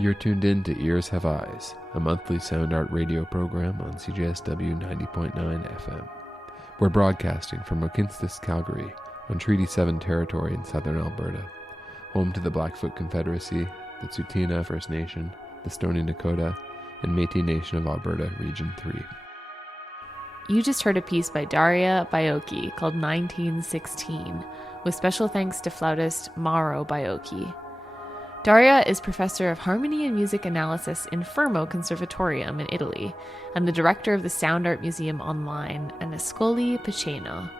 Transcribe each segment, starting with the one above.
You're tuned in to Ears Have Eyes, a monthly sound art radio program on CJSW 90.9 FM. We're broadcasting from Okinstis, Calgary, on Treaty 7 territory in southern Alberta, home to the Blackfoot Confederacy, the Tsuut'ina First Nation, the Stoney Nakoda, and Métis Nation of Alberta, Region 3. You just heard a piece by Daria Baiocchi called 1916, with special thanks to flautist Manja Ristic. Daria is professor of harmony and music analysis in Fermo Conservatorium in Italy, and the director of the Sound Art Museum Online and Ascoli Piceno.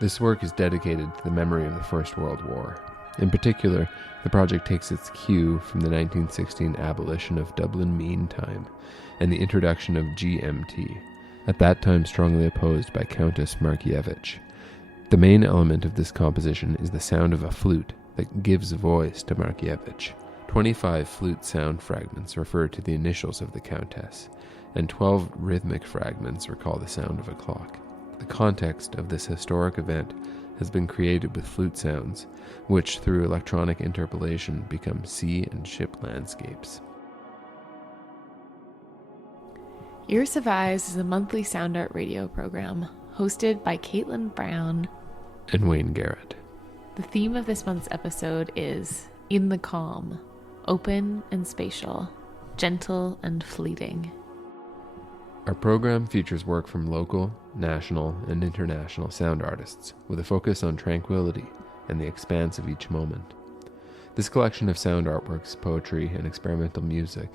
This work is dedicated to the memory of the First World War. In particular, the project takes its cue from the 1916 abolition of Dublin Mean Time and the introduction of GMT, at that time strongly opposed by Countess Markievicz. The main element of this composition is the sound of a flute that gives voice to Markievicz. 25 flute sound fragments refer to the initials of the Countess, and 12 rhythmic fragments recall the sound of a clock. The context of this historic event has been created with flute sounds, which through electronic interpolation become sea and ship landscapes. Ears of Eyes is a monthly sound art radio program hosted by Caitlin Brown and Wayne Garrett. The theme of this month's episode is In the Calm, open and spatial, gentle and fleeting. Our program features work from local, national, and international sound artists with a focus on tranquility and the expanse of each moment. This collection of sound artworks, poetry, and experimental music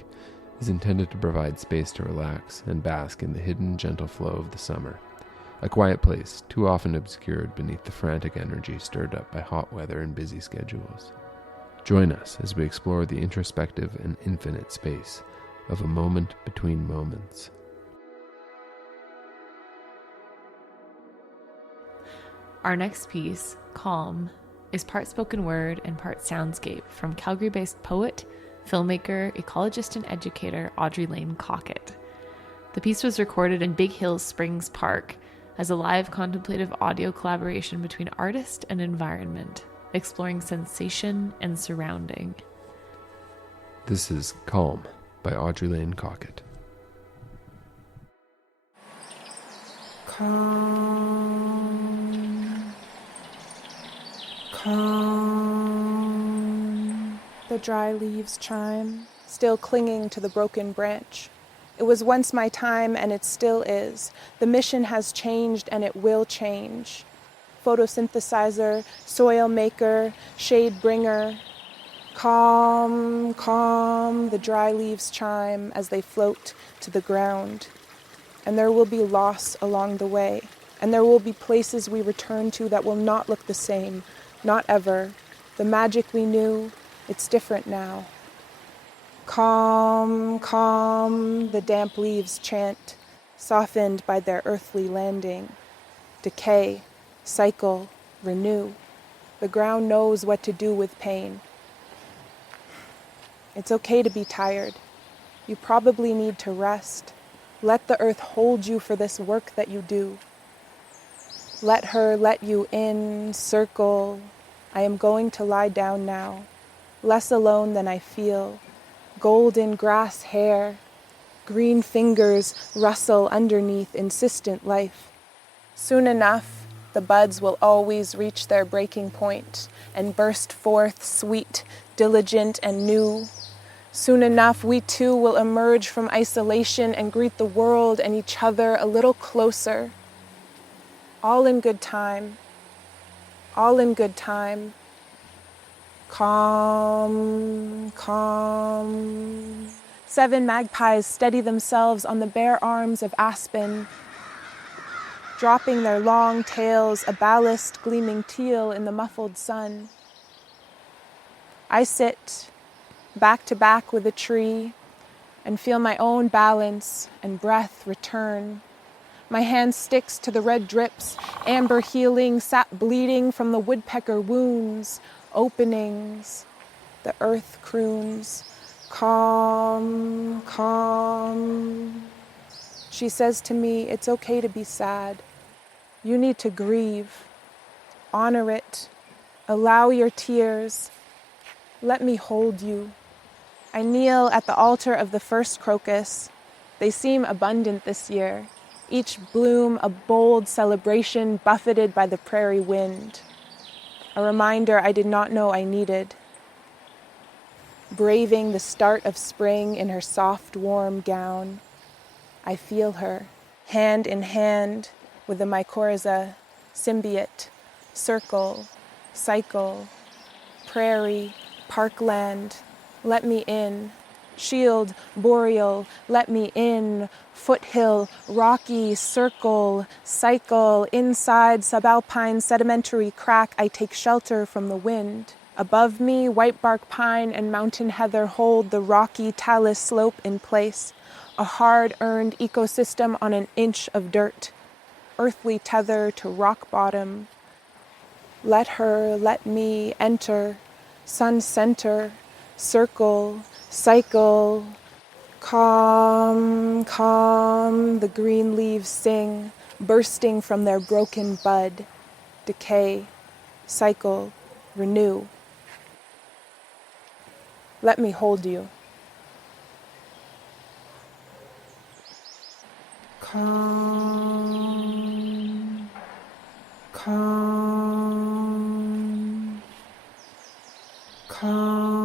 is intended to provide space to relax and bask in the hidden, gentle flow of the summer, a quiet place too often obscured beneath the frantic energy stirred up by hot weather and busy schedules. Join us as we explore the introspective and infinite space of a moment between moments. Our next piece, Calm, is part spoken word and part soundscape from Calgary-based poet, filmmaker, ecologist, and educator Audrey Cockett. The piece was recorded in Big Hills Springs Park as a live contemplative audio collaboration between artist and environment, exploring sensation and surrounding. This is Calm by Audrey Cockett. Calm, calm. The dry leaves chime, still clinging to the broken branch. It was once my time, and it still is. The mission has changed, and it will change. Photosynthesizer, soil maker, shade bringer. Calm, calm, the dry leaves chime as they float to the ground. And there will be loss along the way. And there will be places we return to that will not look the same, not ever. The magic we knew, it's different now. Calm, calm, the damp leaves chant, softened by their earthly landing. Decay, cycle, renew. The ground knows what to do with pain. It's okay to be tired. You probably need to rest. Let the earth hold you for this work that you do. Let her let you in, circle. I am going to lie down now, less alone than I feel. Golden grass hair, green fingers rustle underneath insistent life. Soon enough, the buds will always reach their breaking point and burst forth sweet, diligent, and new. Soon enough, we too will emerge from isolation and greet the world and each other a little closer. All in good time. All in good time. Calm, calm. 7 magpies steady themselves on the bare arms of aspen, dropping their long tails, a ballast gleaming teal in the muffled sun. I sit back to back with a tree and feel my own balance and breath return. My hand sticks to the red drips, amber healing, sap bleeding from the woodpecker wounds, openings. The earth croons, calm, calm. She says to me, it's okay to be sad. You need to grieve. Honor it. Allow your tears. Let me hold you. I kneel at the altar of the first crocus. They seem abundant this year, each bloom a bold celebration buffeted by the prairie wind, a reminder I did not know I needed. Braving the start of spring in her soft, warm gown, I feel her, hand in hand with the mycorrhiza, symbiote, circle, cycle, prairie, parkland, let me in, shield, boreal, let me in, foothill, rocky, circle, cycle, inside subalpine sedimentary crack, I take shelter from the wind. Above me, white bark pine and mountain heather hold the rocky talus slope in place, a hard-earned ecosystem on an inch of dirt, earthly tether to rock bottom. Let her, let me enter, sun center, circle, cycle, calm, calm, the green leaves sing, bursting from their broken bud, decay, cycle, renew. Let me hold you. Calm, calm, calm.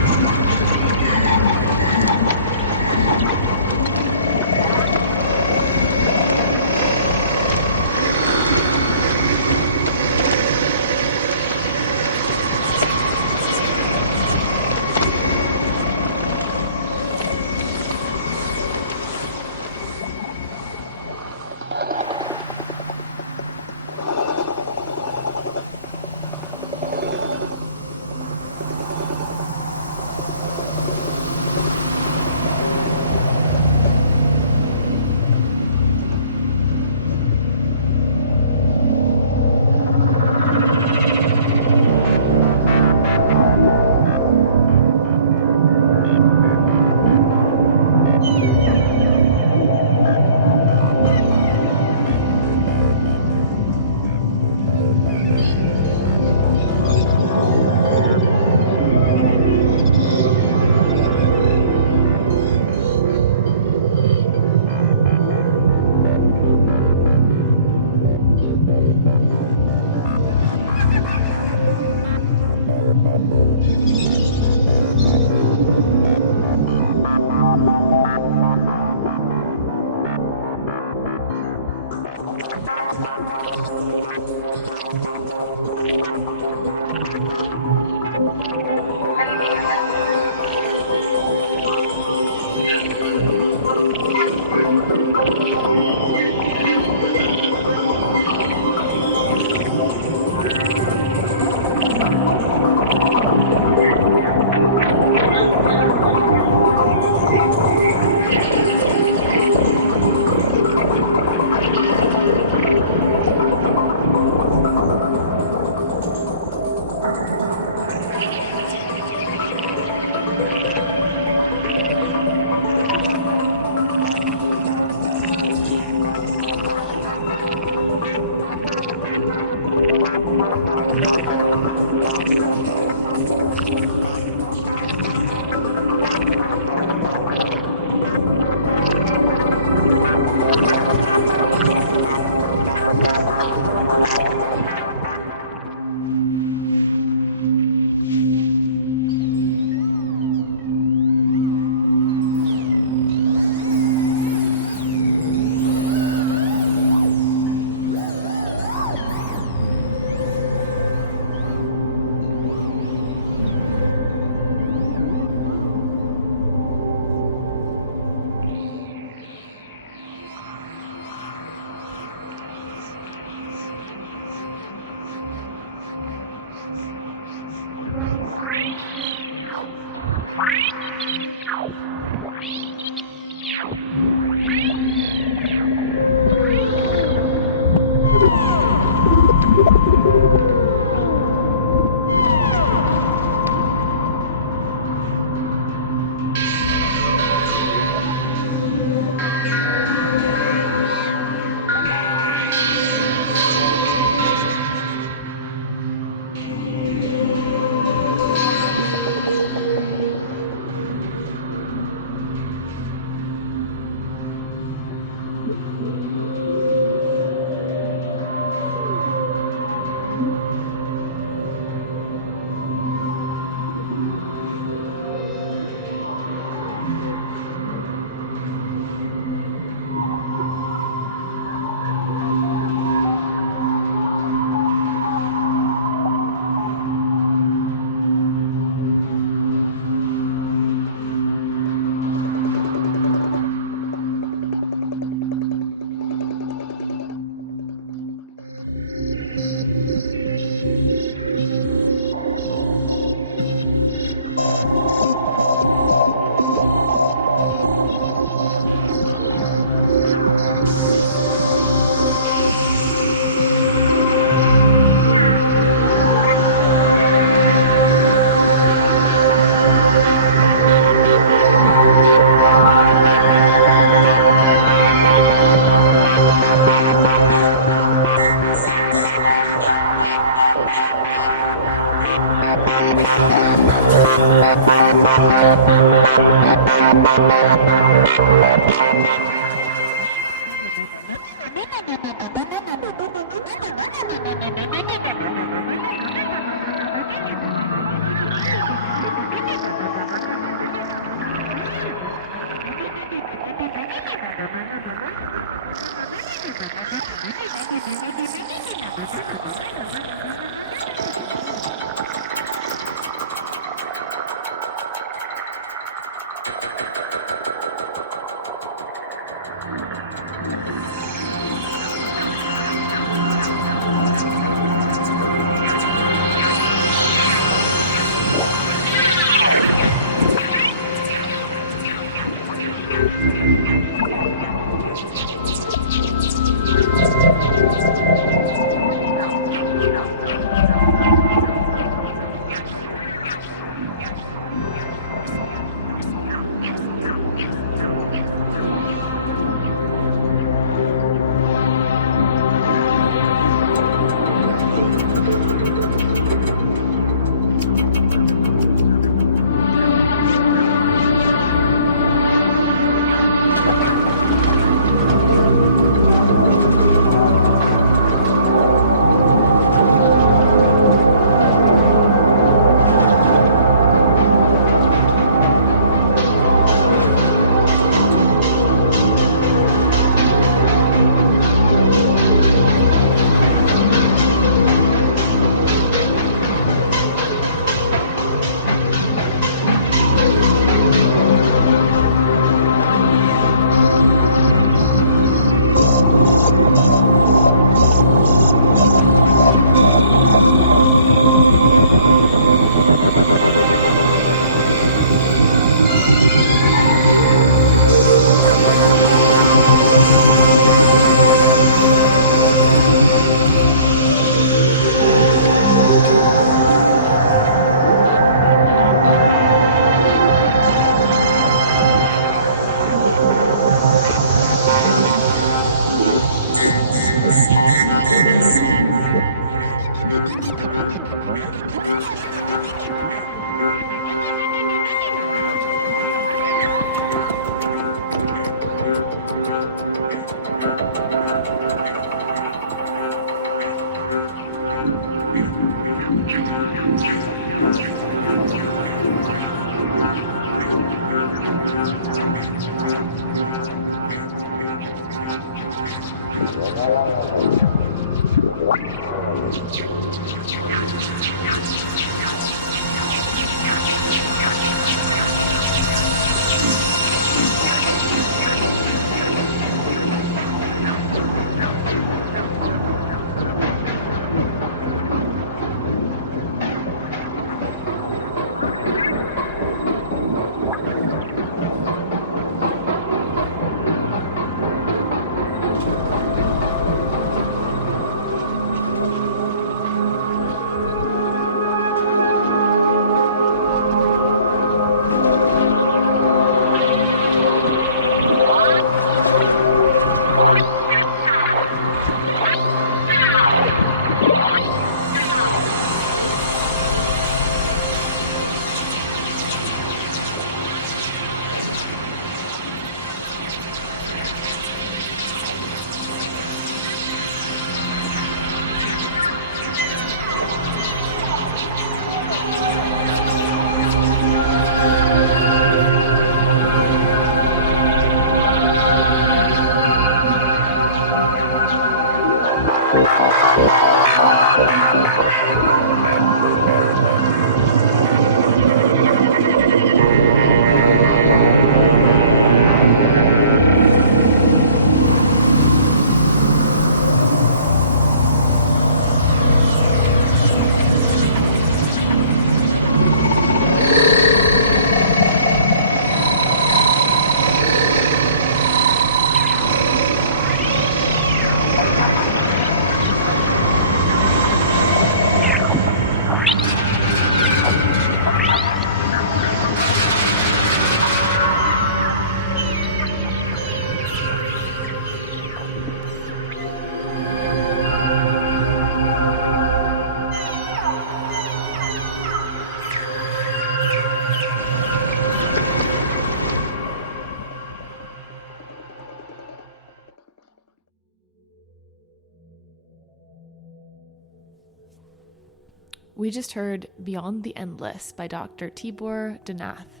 We just heard Beyond the Endless by Dr. Tibor Donath,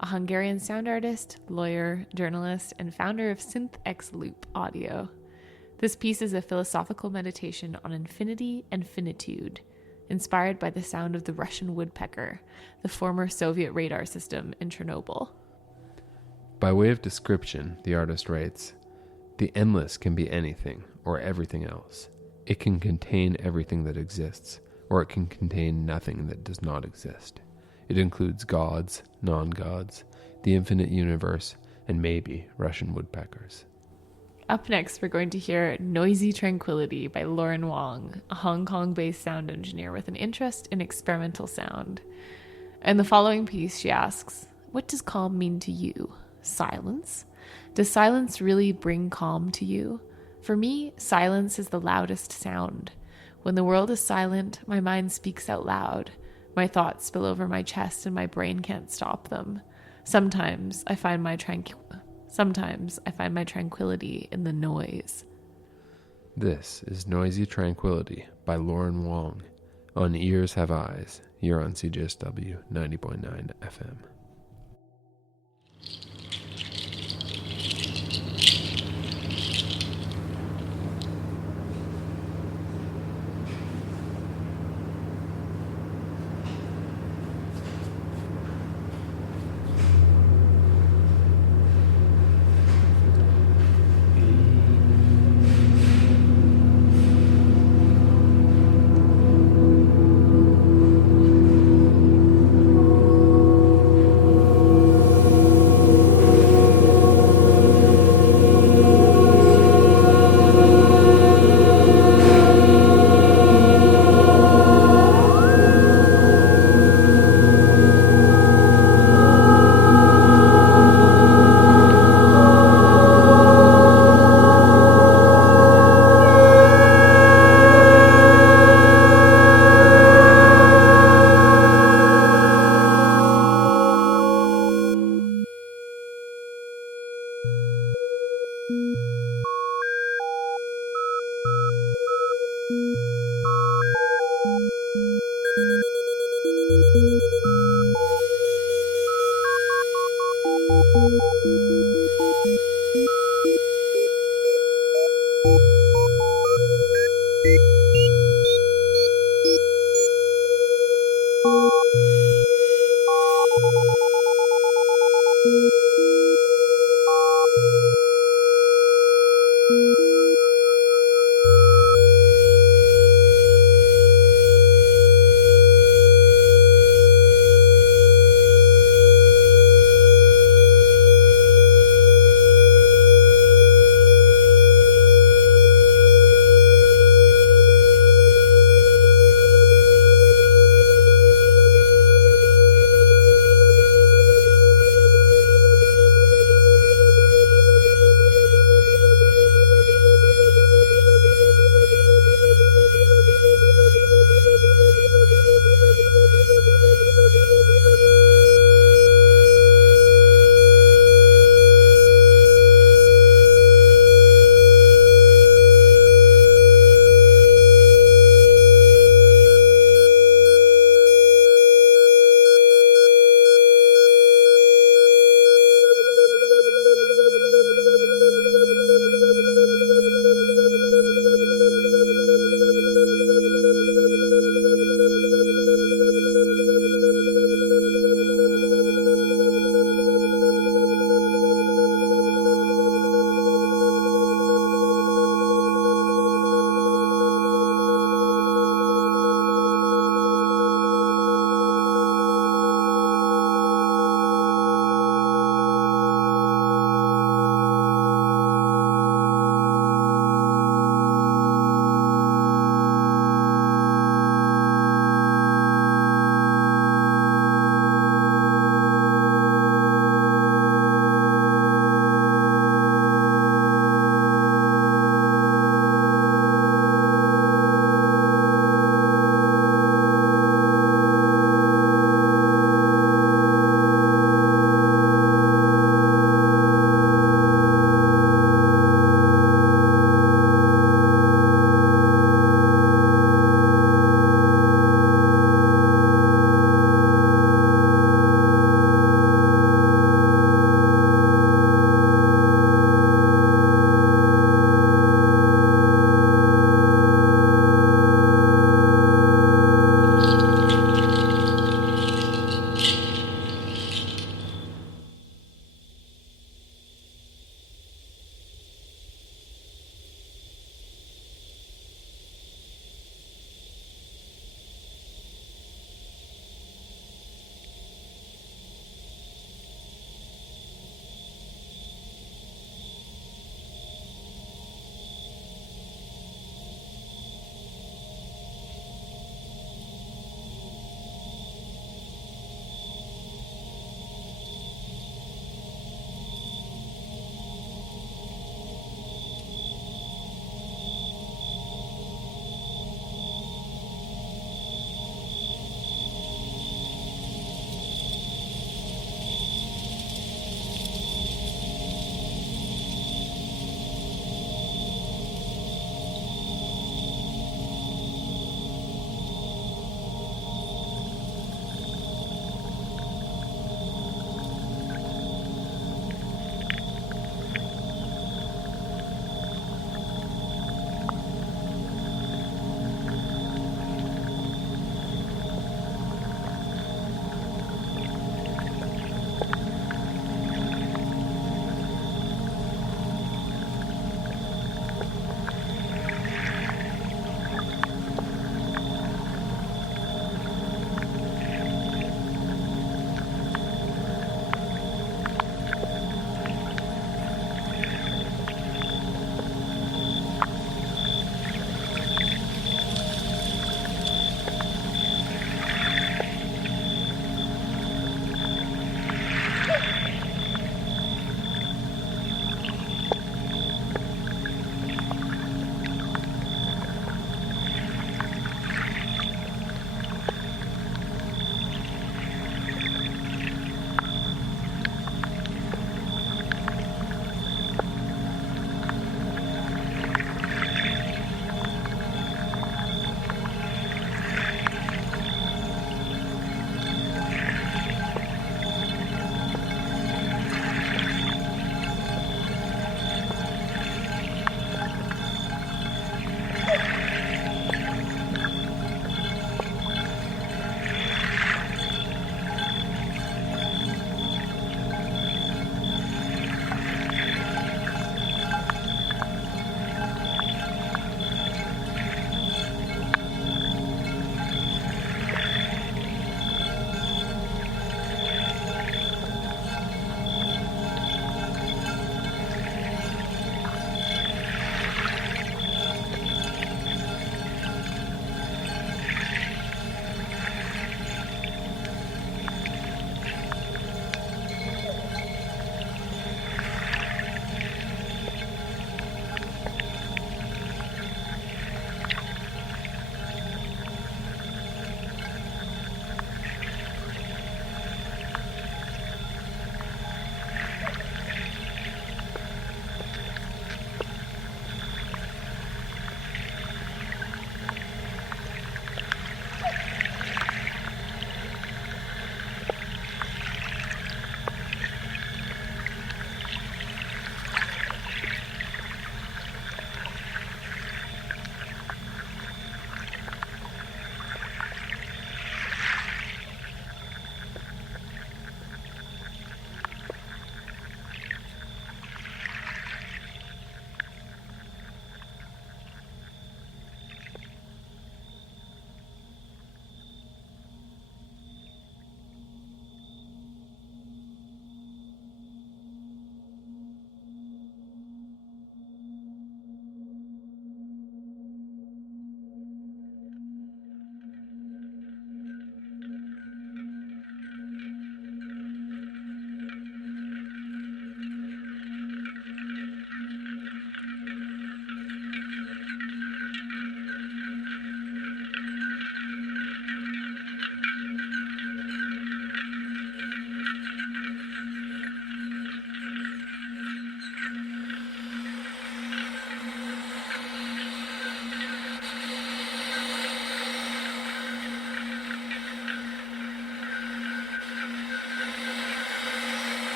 a Hungarian sound artist, lawyer, journalist, and founder of SynthX Loop Audio. This piece is a philosophical meditation on infinity and finitude, inspired by the sound of the Russian woodpecker, the former Soviet radar system in Chernobyl. By way of description, the artist writes, "The endless can be anything or everything else. It can contain everything that exists, or it can contain nothing that does not exist. It includes gods, non-gods, the infinite universe, and maybe Russian woodpeckers." Up next, we're going to hear Noisy Tranquility by Lauren Wong, a Hong Kong-based sound engineer with an interest in experimental sound. In the following piece, she asks, "What does calm mean to you? Silence? Does silence really bring calm to you? For me, silence is the loudest sound. When the world is silent, my mind speaks out loud. My thoughts spill over my chest and my brain can't stop them. Sometimes I find my tranquility in the noise." This is Noisy Tranquility by Lauren Wong on Ears Have Eyes, here on CJSW 90.9 FM.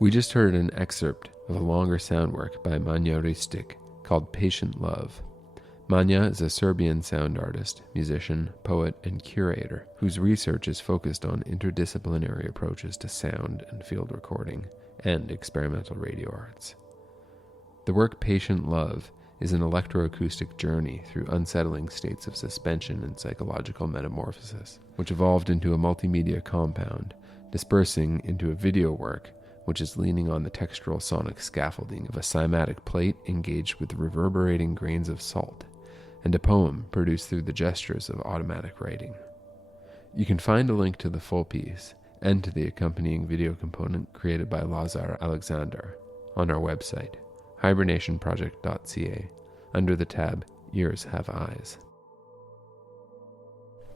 We just heard an excerpt of a longer sound work by Manja Ristic called Patient Love. Manja is a Serbian sound artist, musician, poet, and curator whose research is focused on interdisciplinary approaches to sound and field recording and experimental radio arts. The work Patient Love is an electroacoustic journey through unsettling states of suspension and psychological metamorphosis, which evolved into a multimedia compound, dispersing into a video work which is leaning on the textural sonic scaffolding of a cymatic plate engaged with reverberating grains of salt, and a poem produced through the gestures of automatic writing. You can find a link to the full piece and to the accompanying video component created by Lazar Alexander on our website, hibernationproject.ca, under the tab Ears Have Eyes.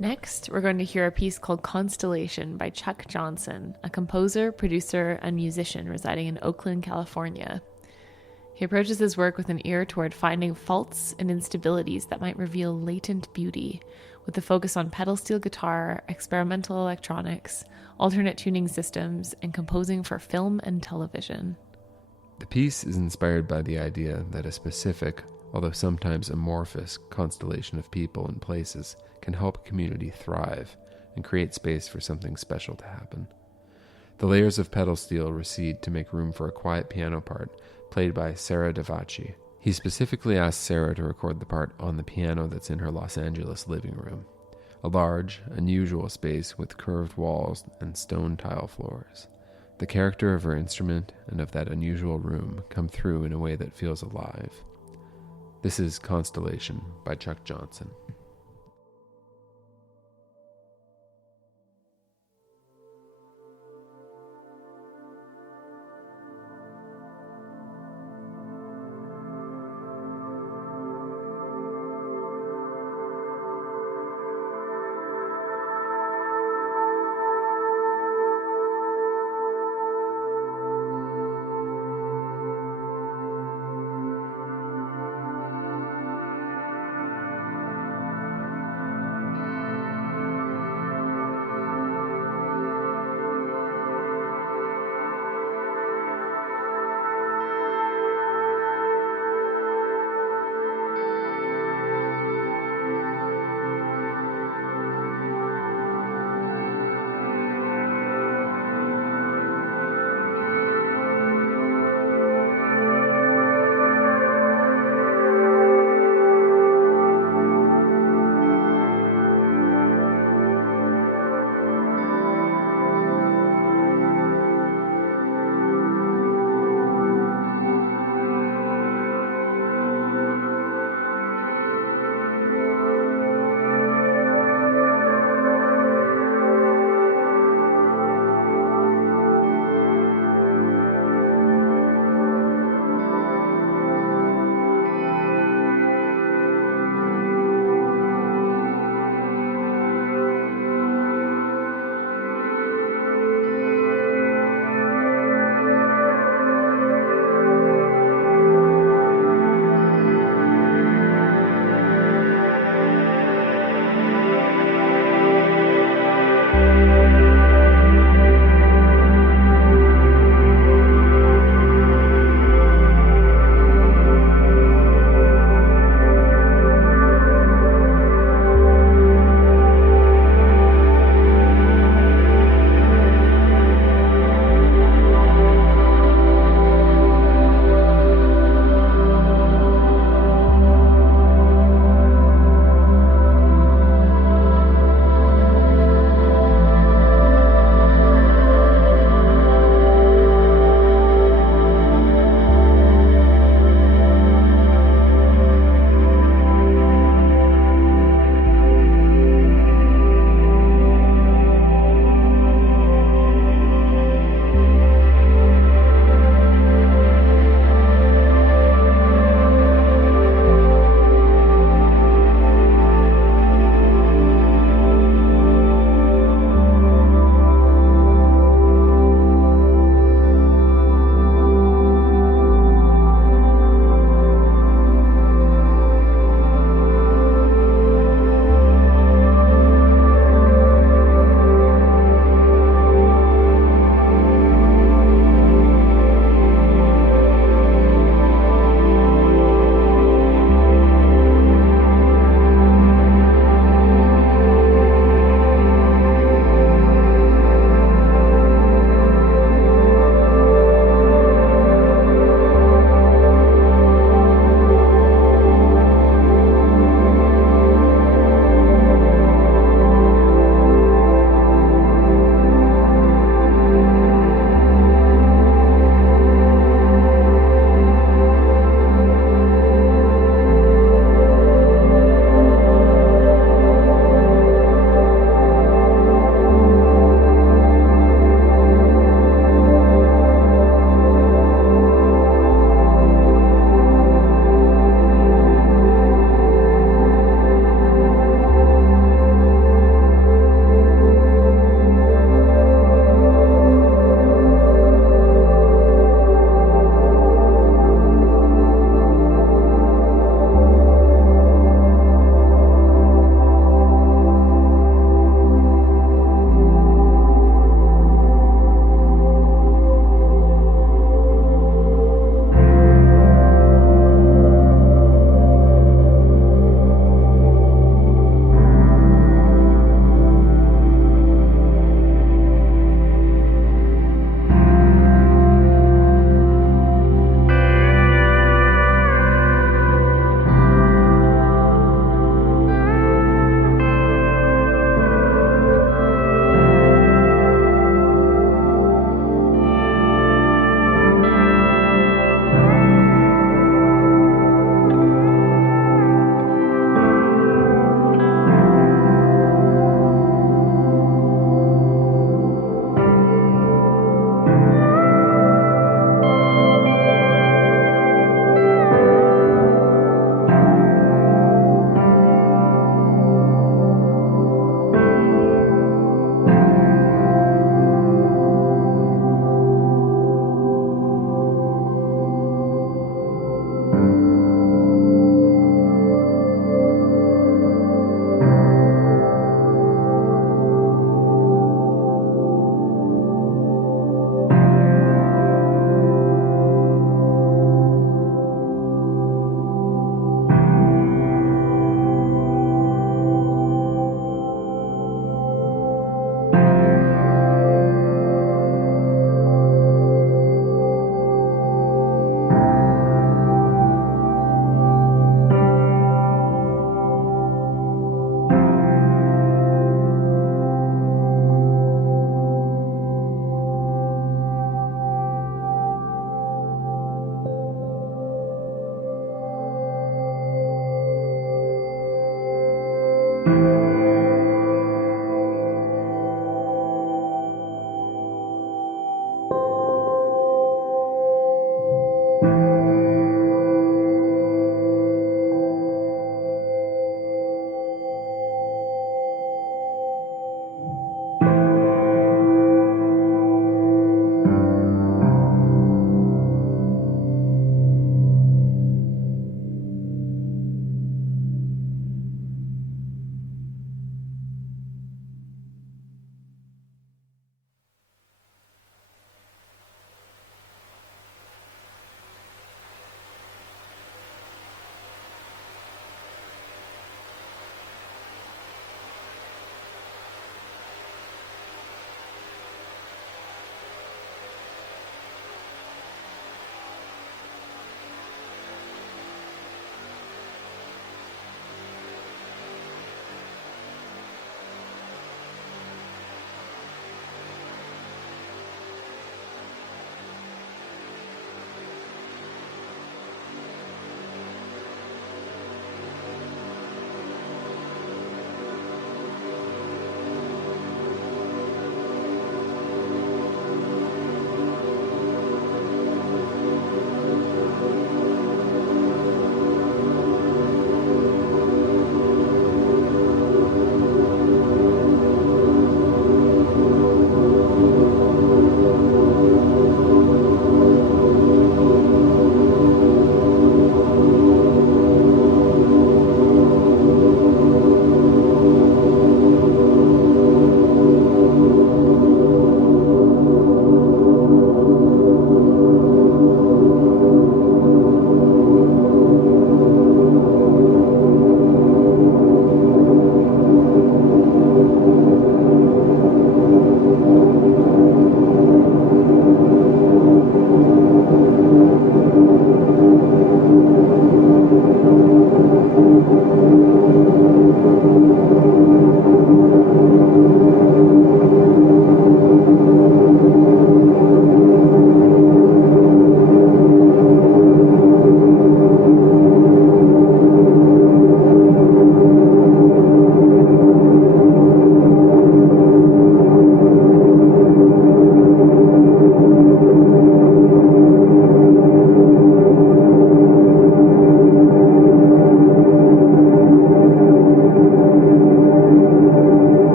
Next, we're going to hear a piece called Constellation by Chuck Johnson, a composer, producer, and musician residing in Oakland, California. He approaches his work with an ear toward finding faults and instabilities that might reveal latent beauty, with a focus on pedal steel guitar, experimental electronics, alternate tuning systems, and composing for film and television. The piece is inspired by the idea that a specific, although sometimes amorphous, constellation of people and places can help a community thrive and create space for something special to happen. The layers of pedal steel recede to make room for a quiet piano part played by Sarah Davachi. He specifically asked Sarah to record the part on the piano that's in her Los Angeles living room, a large, unusual space with curved walls and stone tile floors. The character of her instrument and of that unusual room come through in a way that feels alive. This is Constellation by Chuck Johnson.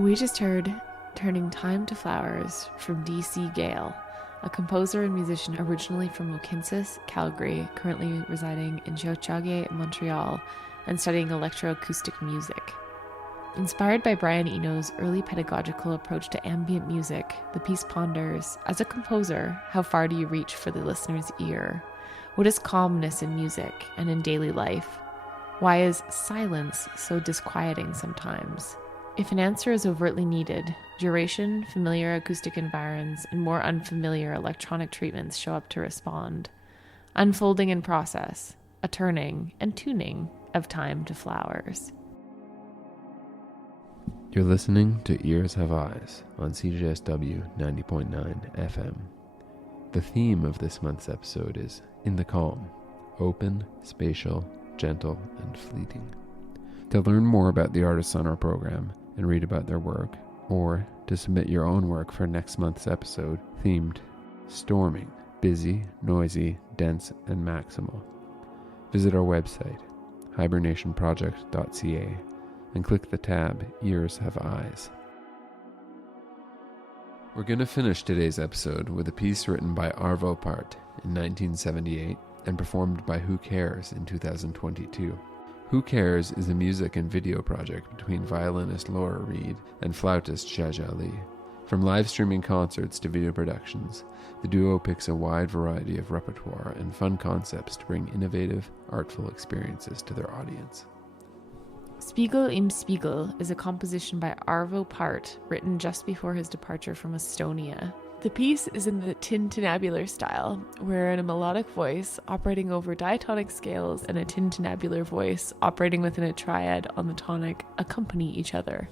We just heard Turning Time to Flowers from DC Gale, a composer and musician originally from Okinsis, Calgary, currently residing in Tiohtià:ke, Montreal, and studying electroacoustic music. Inspired by Brian Eno's early pedagogical approach to ambient music, the piece ponders, as a composer, how far do you reach for the listener's ear? What is calmness in music and in daily life? Why is silence so disquieting sometimes? If an answer is overtly needed, duration, familiar acoustic environs, and more unfamiliar electronic treatments show up to respond. Unfolding in process, a turning and tuning of time to flowers. You're listening to Ears Have Eyes on CJSW 90.9 FM. The theme of this month's episode is In the Calm, open, spatial, gentle, and fleeting. To learn more about the artists on our program and read about their work, or to submit your own work for next month's episode themed Storming, Busy, Noisy, Dense, and Maximal, visit our website, hibernationproject.ca, and click the tab Ears Have Eyes. We're going to finish today's episode with a piece written by Arvo Pärt in 1978 and performed by Who Cares in 2022. Who Cares is a music and video project between violinist Laura Reed and flautist Jaja Lee. From live streaming concerts to video productions, the duo picks a wide variety of repertoire and fun concepts to bring innovative, artful experiences to their audience. Spiegel im Spiegel is a composition by Arvo Pärt, written just before his departure from Estonia. The piece is in the tintinnabular style, wherein a melodic voice operating over diatonic scales and a tintinnabular voice operating within a triad on the tonic accompany each other.